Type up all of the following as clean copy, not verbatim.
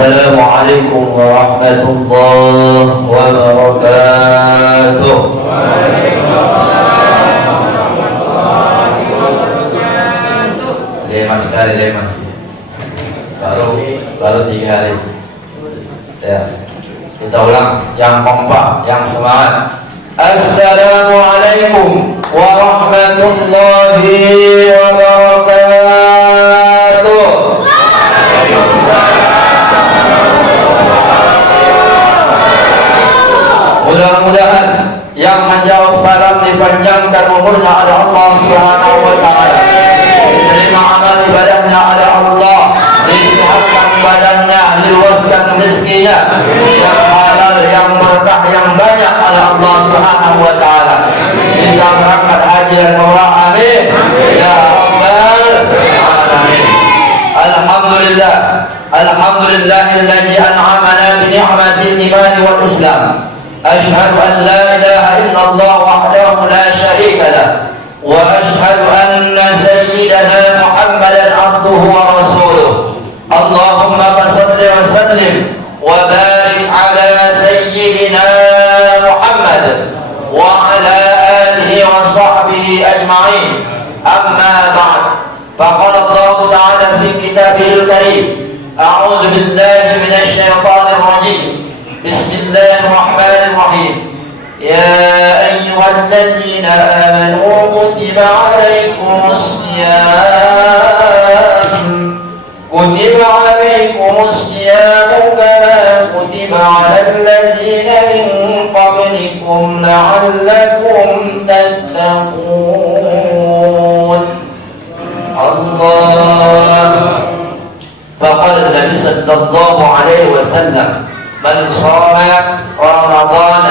Assalamualaikum warahmatullahi wabarakatuh. Lemas sekali, lemas. Baru 3 hari. Ya. Kita ulang yang kompak, yang semangat. Assalamualaikum warahmatullahi wabarakatuh. Mudah-mudahan yang menjawab salam dipanjangkan umurnya ada Allah Subhanahu wa taala. Diterima amal ibadahnya ada Allah, disehatkan badannya, diluaskan rezekinya, yang halal, yang berkah, yang banyak ada Allah Subhanahu wa taala. Bisa berangkat haji dan umrah, amin ya rabbal alamin. Alhamdulillah, alhamdulillahilladzi an'amana bi ni'matil iman wal islam. أشهد أن لا إله إلا الله وحده لا شريك له وأشهد أن سيدنا محمدا عبده ورسوله اللهم صل وسلم وبارك على سيدنا محمد وعلى آله وصحبه أجمعين أما بعد فقال الله تعالى في كتابه الكريم أعوذ بالله من الشيطان الرجيم بسم الله الرحمن الرحيم يا أيها الذين آمنوا كتب عليكم الصيام كما كتب على الذين من قبلكم لعلكم تتقون الله. فقال النبي صلى الله عليه وسلم من صام رمضان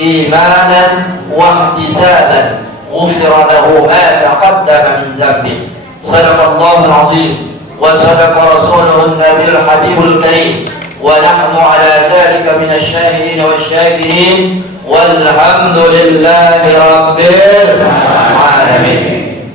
إيمانا واحتسابا غفر له ما تقدم من ذنبه. صدق الله العظيم وصدق رسوله النبي الحبيب الكريم ونحن على ذلك من الشاهدين والشاكرين والحمد لله رب العالمين.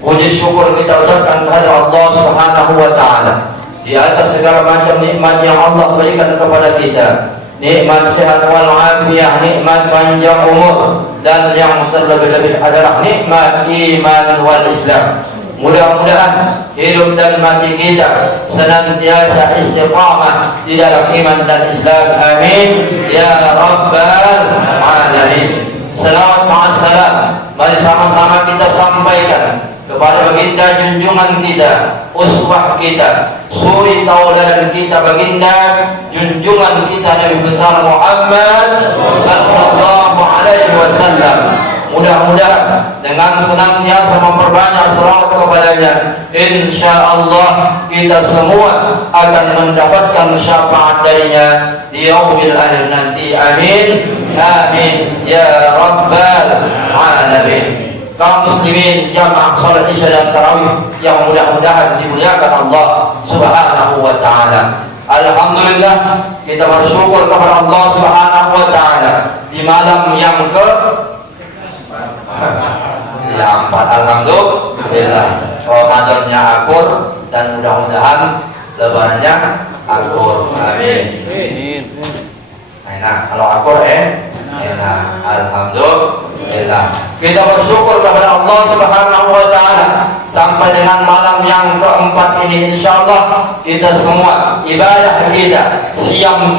Puji syukur kita ucapkan kepada Allah Subhanahu wa taala di atas segala macam nikmat yang Allah berikan kepada kita. Nikmat sehat wal afiyah, nikmat panjang umur, dan yang terlebih-lebih adalah nikmat iman wal Islam. Mudah-mudahan hidup dan mati kita senantiasa istiqamah di dalam iman dan Islam. Amin ya rabbal alamin. Salawat ma'assalam, mari sama-sama kita sampaikan kepada baginda junjungan kita, uswah kita, suri tauladan kita, baginda junjungan kita Nabi besar Muhammad sallallahu alaihi wasallam. Mudah-mudahan dengan senantiasa memperbanyak selawat kepadanya, insyaallah kita semua akan mendapatkan syafaat darinya di yaumil akhir nanti. Amin amin ya rabbal alamin. Kaum muslimin jamaah salat isya dan tarawih yang mudah-mudahan dimuliakan Allah Subhanahu wa taala. Alhamdulillah kita bersyukur kepada Allah Subhanahu wa taala di malam yang ke-4. Alhamdulillah Ramadannya akur dan mudah-mudahan lebarannya akur. Amin. Nah, kalau akur enak. Alhamdulillah. Kita bersyukur kepada Allah Subhanahu wa taala sampai dengan malam yang ke-4 ini, insyaallah kita semua ibadah kita, siam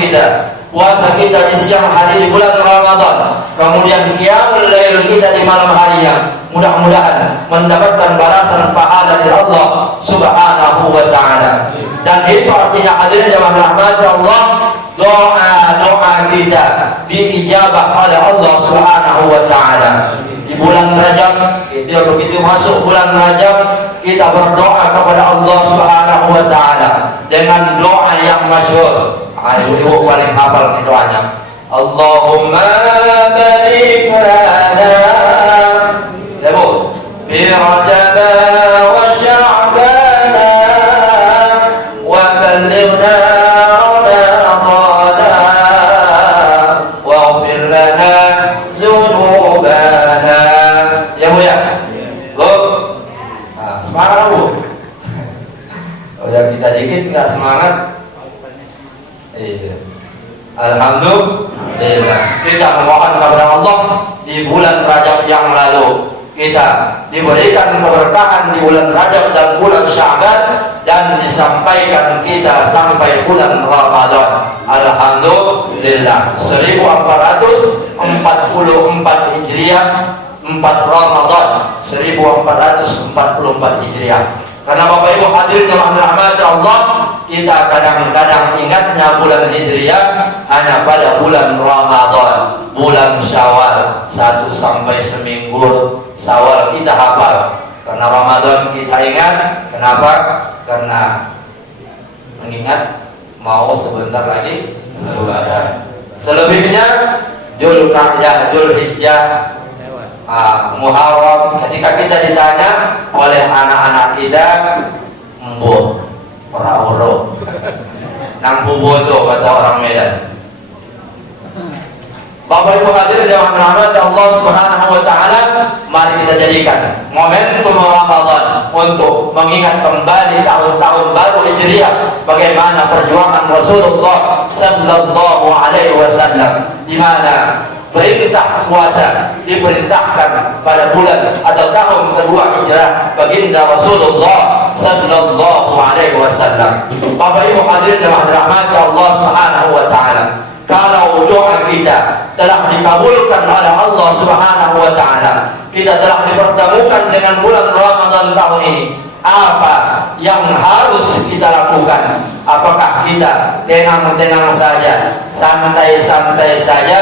kita, puasa kita di siang hari di bulan Ramadan, kemudian qiyamul lail kita di malam harinya, mudah-mudahan mendapatkan balasan pahala dari Allah Subhanahu wa taala. Dan itu artinya hadirin jamaah rahmat Allah, doa-doa kita diijabah oleh Allah Subhanahu wa taala. Di bulan Rajab, kita begitu masuk bulan Rajab, kita berdoa kepada Allah Subhanahu wa taala dengan doa yang masyhur. Ibu paling hafal nih doanya. Allahumma barik lana ya Bu bi Rajab wa Sya'ban wa ballighna semangat Bu. Oh ya kita dikit nggak semangat. Iya. Alhamdulillah, kita memohon kepada Allah di bulan Rajab yang lalu kita diberikan keberkahan di bulan Rajab dan bulan Sya'ban, dan disampaikan kita sampai bulan Ramadan. Alhamdulillah, 1444 Hijriah, 4 Ramadan 1444 Hijriah. Karena Bapak Ibu hadirin yang dirahmati Allah, kita kadang-kadang ingatnya bulan Hijriah hanya pada bulan Ramadan, bulan Syawal 1 sampai seminggu Syawal kita hafal. Karena Ramadan kita ingat, kenapa? Karena mengingat mau sebentar lagi Ramadan. Selebihnya Dzulqa'dah, Dzulhijjah, Muharram. Ketika kita ditanya oleh anak-anak kita, embuh ora-oro nang bobodo kata orang Medan. Bapak Ibu hadirin yang dirahmati Allah Subhanahu wa taala, mari kita jadikan momentum Ramadan untuk mengingat kembali tahun-tahun baru Hijriah, bagaimana perjuangan Rasulullah sallallahu alaihi wasallam, di mana perintah puasa diperintahkan pada bulan atau tahun kedua Hijrah baginda Rasulullah sallallahu alaihi wasallam. Bapak Ibu hadirin yang dirahmati Allah Subhanahu wa taala, kalau doa kita telah dikabulkan oleh Allah Subhanahu wa taala, kita telah dipertemukan dengan bulan Ramadan tahun ini, apa yang harus kita lakukan? Apakah kita tenang-tenang saja, santai-santai saja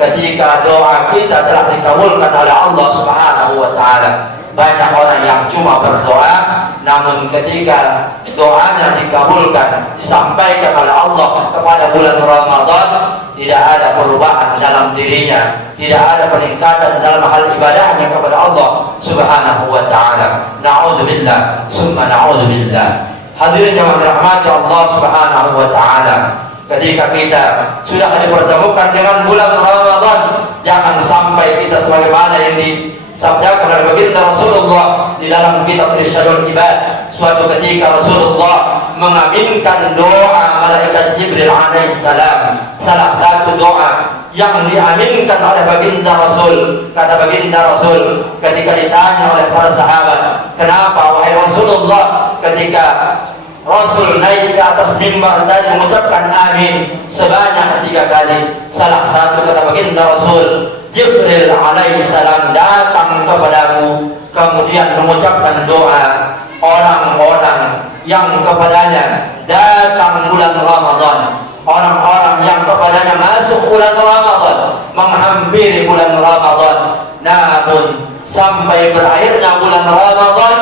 ketika doa kita telah dikabulkan oleh Allah Subhanahu wa taala? Banyak orang yang cuma berdoa, namun ketika doanya dikabulkan, disampaikan oleh Allah kepada bulan Ramadan, tidak ada perubahan dalam dirinya, tidak ada peningkatan dalam hal ibadahnya kepada Allah Subhanahu wa taala. Na'udzubillah, summa na'udzubillah. Hadirin yang dirahmati Allah Subhanahu wa taala, ketika kita sudah dipertemukan dengan bulan Ramadan, jangan sampai kita sebagaimana yang disabdakan oleh baginda Rasulullah di dalam kitab Irsyadul Ibad. Suatu ketika Rasulullah mengaminkan doa malaikat Jibril alaihissalam, salah satu doa yang diaminkan oleh baginda Rasul. Kata baginda Rasul ketika ditanya oleh para sahabat, kenapa wahai Rasulullah ketika Rasul naik ke atas mimbar dan mengucapkan amin sebanyak 3 kali? Salah satu kata baginda Rasul, Jibril alaihissalam datang kepadaku kemudian mengucapkan doa orang-orang yang kepadanya datang bulan Ramadan, orang-orang yang kepadanya masuk bulan Ramadan, menghampiri bulan Ramadan, namun sampai berakhirnya bulan Ramadan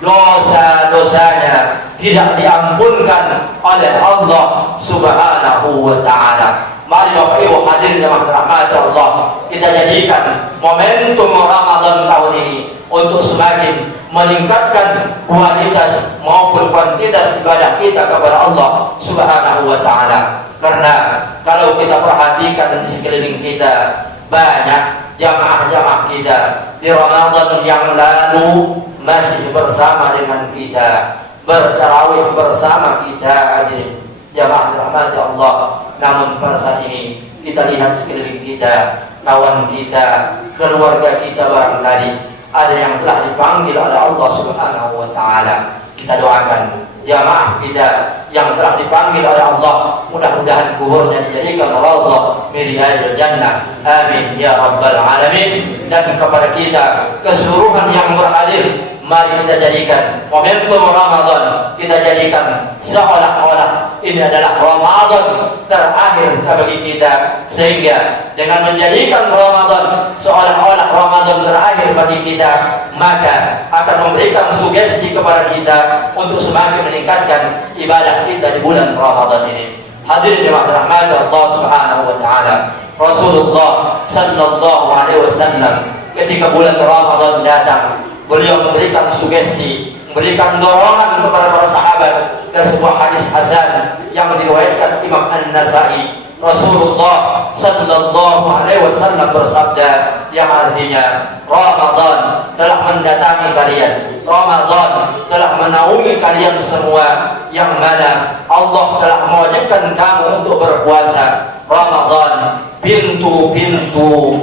dosa-dosanya tidak diampunkan oleh Allah Subhanahu wa taala. Mari Bapak Ibu hadirin yang dirahmati Allah, kita jadikan momentum Ramadan tahun ini untuk semakin meningkatkan kualitas maupun kuantitas ibadah kita kepada Allah Subhanahu wa taala. Karena kalau kita perhatikan di sekeliling kita, banyak jamaah-jamaah kita di Ramadan yang lalu masih bersama dengan kita, bertarawih bersama kita, hadirin jamaah dirahmati Allah. Namun pada saat ini kita lihat sekeliling kita, kawan kita, keluarga kita, barangkali ada yang telah dipanggil oleh Allah Subhanahu wa taala. Kita doakan jamaah kita yang telah dipanggil oleh Allah, mudah-mudahan kuburnya dijadikan raudhah min riyadil jannah. Amin ya rabbal alamin. Dan kepada kita keseluruhan yang berhadir, mari kita jadikan momentum Ramadan, kita jadikan seolah-olah ini adalah Ramadan terakhir bagi kita, sehingga dengan menjadikan Ramadan seolah-olah Ramadan terakhir bagi kita, maka akan memberikan sugesti kepada kita untuk semakin meningkatkan ibadah kita di bulan Ramadan ini. Hadirin yang dirahmati Allah Subhanahu wa taala, Rasulullah sallallahu alaihi wasallam ketika bulan Ramadan datang, beliau memberikan sugesti, memberikan dorongan kepada para sahabat. Dan sebuah hadis hasan yang diriwayatkan Imam An-Nasai, Rasulullah sallallahu alaihi wasallam bersabda yang artinya Ramadan telah mendatangi kalian, Ramadan telah menaungi kalian semua, yang mana Allah telah mewajibkan kamu untuk berpuasa. Ramadan pintu-pintu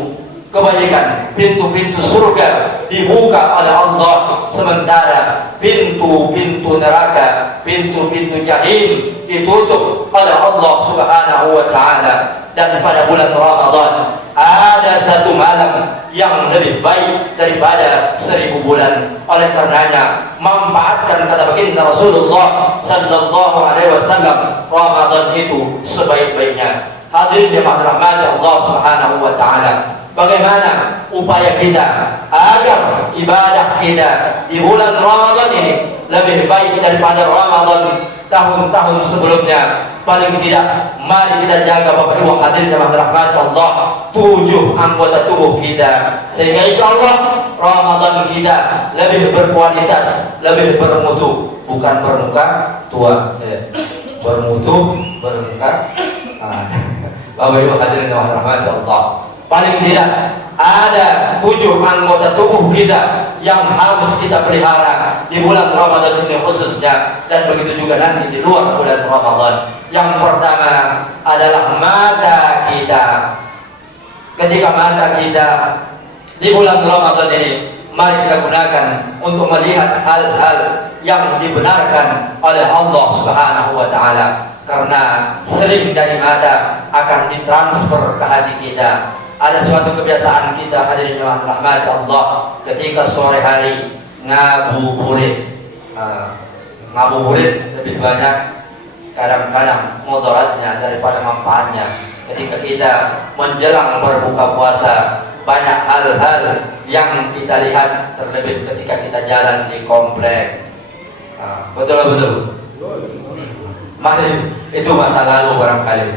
kebaikan, pintu-pintu surga dibuka oleh Allah, sementara pintu-pintu neraka, pintu-pintu jahim ditutup oleh Allah Subhanahu wa taala. Dan pada bulan Ramadan ada satu malam yang lebih baik daripada 1000 bulan. Oleh karenanya manfaatkan, kata baginda Rasulullah sallallahu alaihi wasallam, Ramadan itu sebaik-baiknya. Hadirin yang dirahmati Allah Subhanahu wa taala, bagaimana upaya kita agar ibadah kita di bulan Ramadan ini lebih baik daripada Ramadan tahun-tahun sebelumnya? Paling tidak mari kita jaga Bapak Ibu hadirin yang dirahmati Allah 7 anggota tubuh kita, sehingga insyaallah Ramadan kita lebih berkualitas, lebih bermutu, bukan bermuka tua, bermutu, bermuka. Bapak Ibu hadirin yang dirahmati Allah, paling tidak ada 7 anggota tubuh kita yang harus kita pelihara di bulan Ramadan ini khususnya, dan begitu juga nanti di luar bulan Ramadan. Yang pertama adalah mata kita. Ketika mata kita di bulan Ramadan ini, mari kita gunakan untuk melihat hal-hal yang dibenarkan oleh Allah Subhanahu wa taala, karena sering dari mata akan ditransfer ke hati kita. Ada suatu kebiasaan kita hadirin yang rahmat Allah, ketika sore hari ngabuburit. Ngabuburit lebih banyak kadang-kadang mudaratnya daripada manfaatnya. Ketika kita menjelang berbuka puasa, banyak hal-hal yang kita lihat, terlebih ketika kita jalan di komplek. Betul. Mari, itu masa lalu barangkali.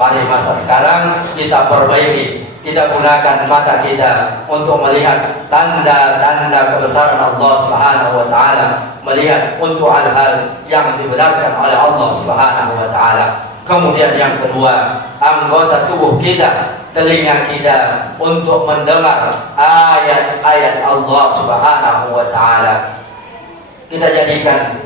Mari masa sekarang kita perbaiki, kita gunakan mata kita untuk melihat tanda-tanda kebesaran Allah Subhanahu wa taala, melihat untuk hal-hal yang dibenarkan oleh Allah Subhanahu wa taala. Kemudian yang kedua, anggota tubuh kita, telinga kita, untuk mendengar ayat-ayat Allah Subhanahu wa taala. Kita jadikan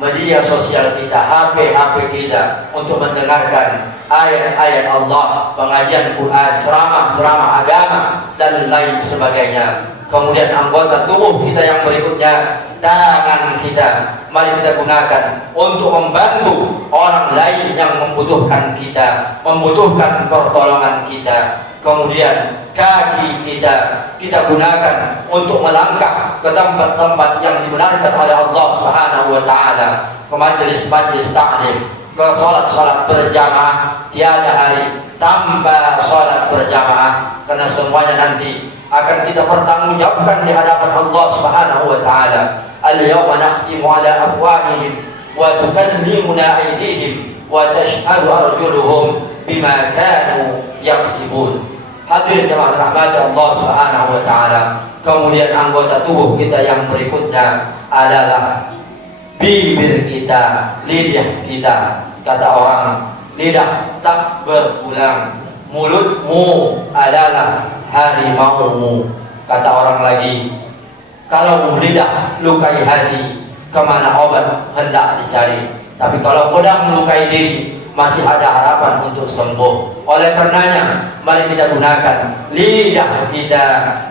media sosial kita, HP kita, untuk mendengarkan ayat-ayat Allah, pengajian Quran, ceramah-ceramah agama, dan lain sebagainya. Kemudian anggota tubuh kita yang berikutnya, tangan kita, mari kita gunakan untuk membantu orang lain yang membutuhkan kita, membutuhkan pertolongan kita. Kemudian kaki kita gunakan untuk melangkah ke tempat-tempat yang dibenarkan oleh Allah Subhanahu wa taala, ke majlis-majlis taklim, ke salat-salat berjamaah. Tiada hari tanpa salat berjamaah, karena semuanya nanti akan kita pertanggungjawabkan di hadapan Allah Subhanahu wa taala. Al-yawma nakhtimu ala afwahihim wa tukallimuna aydihim wa tashhadu arjuluhum bima kanu yaksibun. Hadirin jemaah rahmati Allah Subhanahu wa taala. Kemudian anggota tubuh kita yang berikutnya adalah bibir kita, lidah kita. Kata orang, lidah tak berulang, mulutmu adalah harimaumu. Kata orang lagi, kalau lidah lukai hati, kemana obat hendak dicari. Tapi kalau pedang lukai diri, masih ada harapan untuk sembuh. Oleh karenanya, mari kita gunakan lidah kita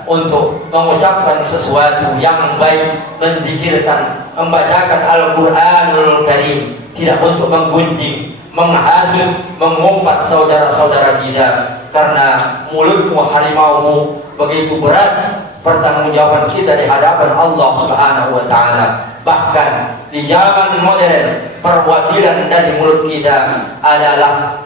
untuk mengucapkan sesuatu yang baik, menzikirkan, membacakan Al-Quranul Karim, tidak untuk menggunjing, menghasut, mengumpat saudara-saudara kita. Karena mulutmu harimaumu, begitu berat pertanggungjawaban kita di hadapan Allah Subhanahu wa taala. Bahkan di zaman modern, perwakilan dari mulut kita adalah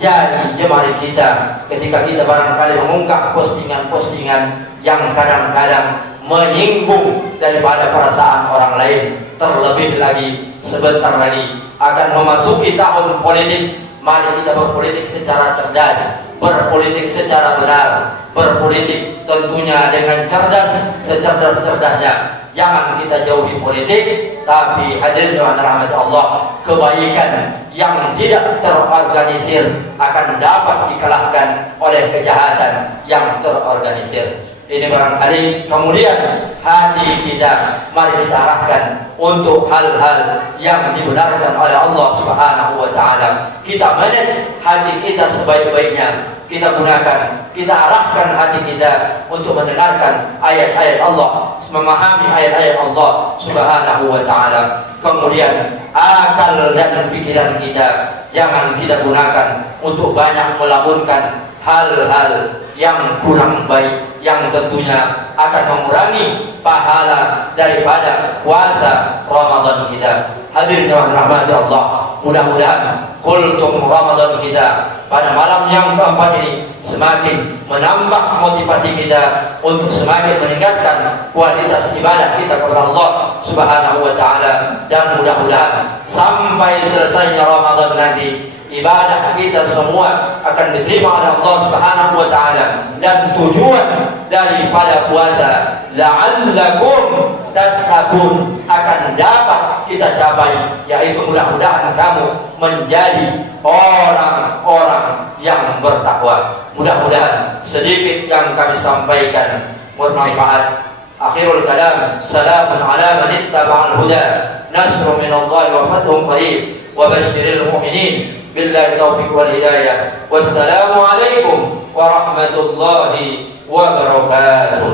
jari jemari kita. Ketika kita barangkali mengunggah postingan-postingan yang kadang-kadang menyinggung daripada perasaan orang lain, terlebih lagi sebentar lagi akan memasuki tahun politik. Mari kita berpolitik secara cerdas, berpolitik secara benar, berpolitik tentunya dengan cerdas, secerdas-cerdasnya. Jangan kita jauhi politik, tapi hadirin yang dirahmati Allah, kebaikan yang tidak terorganisir akan dapat dikalahkan oleh kejahatan yang terorganisir. Ini barangkali kemudian hati kita mari kita arahkan untuk hal-hal yang dibenarkan oleh Allah Subhanahu wa taala. Kita manage hati kita sebaik-baiknya. Kita gunakan, kita arahkan hati kita untuk mendengarkan ayat-ayat Allah, memahami ayat-ayat Allah Subhanahu wa taala. Kemudian akal dan pikiran kita jangan kita gunakan untuk banyak melamunkan hal-hal yang kurang baik, yang tentunya akan mengurangi pahala daripada puasa Ramadan kita. Hadirin yang dirahmati Allah, mudah-mudahan kultum Ramadan kita pada malam yang keempat ini semakin menambah motivasi kita untuk semakin meningkatkan kualitas ibadah kita kepada Allah Subhanahu wa taala, dan mudah-mudahan sampai selesainya Ramadan nanti ibadah kita semua akan diterima oleh Allah Subhanahu wa taala, dan tujuan daripada puasa la'allakum tattaqun akan dapat kita capai, yaitu mudah-mudahan kamu menjadi orang-orang yang bertakwa. Mudah-mudahan sedikit yang kami sampaikan bermanfaat. Akhirul kalam, salamun ala man ittaba'al huda, nasrun minallahi wa fathun qarib, wa basyiril mu'minin. Billahi taufiq wal hidayah. Wassalamu alaikum warahmatullahi wabarakatuh.